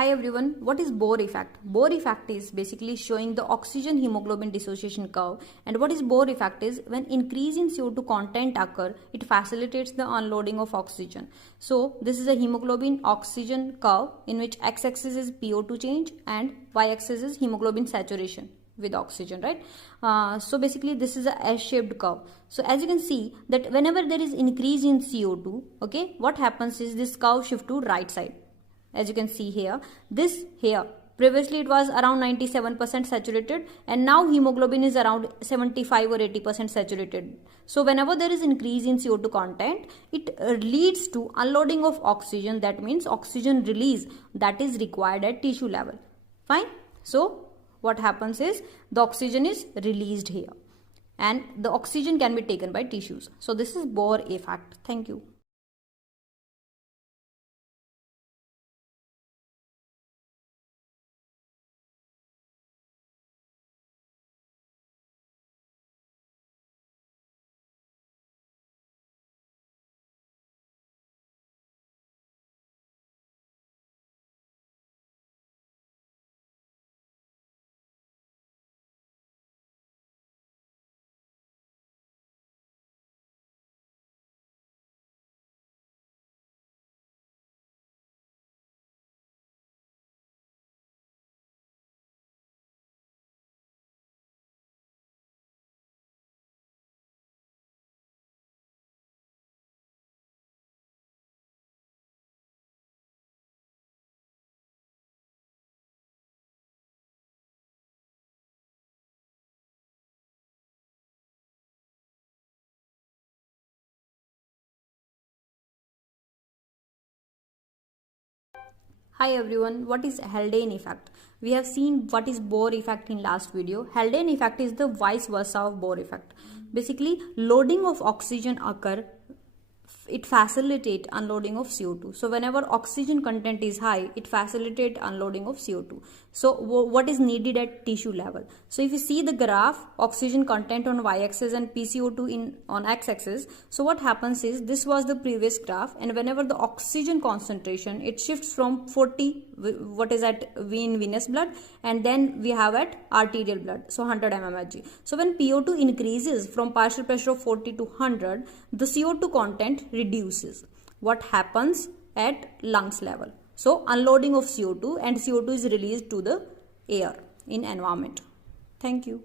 Hi everyone, what is Bohr effect? Bohr effect is basically showing the oxygen hemoglobin dissociation curve, and what is Bohr effect is when increase in CO2 content occur, it facilitates the unloading of oxygen. So this is a hemoglobin oxygen curve in which x-axis is PO2 change and y-axis is hemoglobin saturation with oxygen, right? So basically this is a S-shaped curve. So as you can see that whenever there is increase in CO2, okay, what happens is this curve shift to right side. As you can see here, previously it was around 97% saturated, and now hemoglobin is around 75 or 80% saturated. So whenever there is increase in CO2 content, it leads to unloading of oxygen. That means oxygen release that is required at tissue level. Fine. So what happens is the oxygen is released here, and the oxygen can be taken by tissues. So this is Bohr effect. Thank you. Hi everyone, what is Haldane effect? We have seen what is Bohr effect in last video. Haldane effect is the vice versa of Bohr effect. Basically, loading of oxygen occur, it facilitate unloading of CO2. So whenever oxygen content is high, it facilitate unloading of CO2. So what is needed at tissue level? So if you see the graph, oxygen content on y-axis and PCO2 on x-axis, so what happens is this was the previous graph, and whenever the oxygen concentration, it shifts from 40, what is at V in venous blood, and then we have at arterial blood, so 100 mmHg. So when PO2 increases from partial pressure of 40 to 100, the CO2 content reduces. What happens at lungs level? So unloading of CO2, and CO2 is released to the air in environment. Thank you.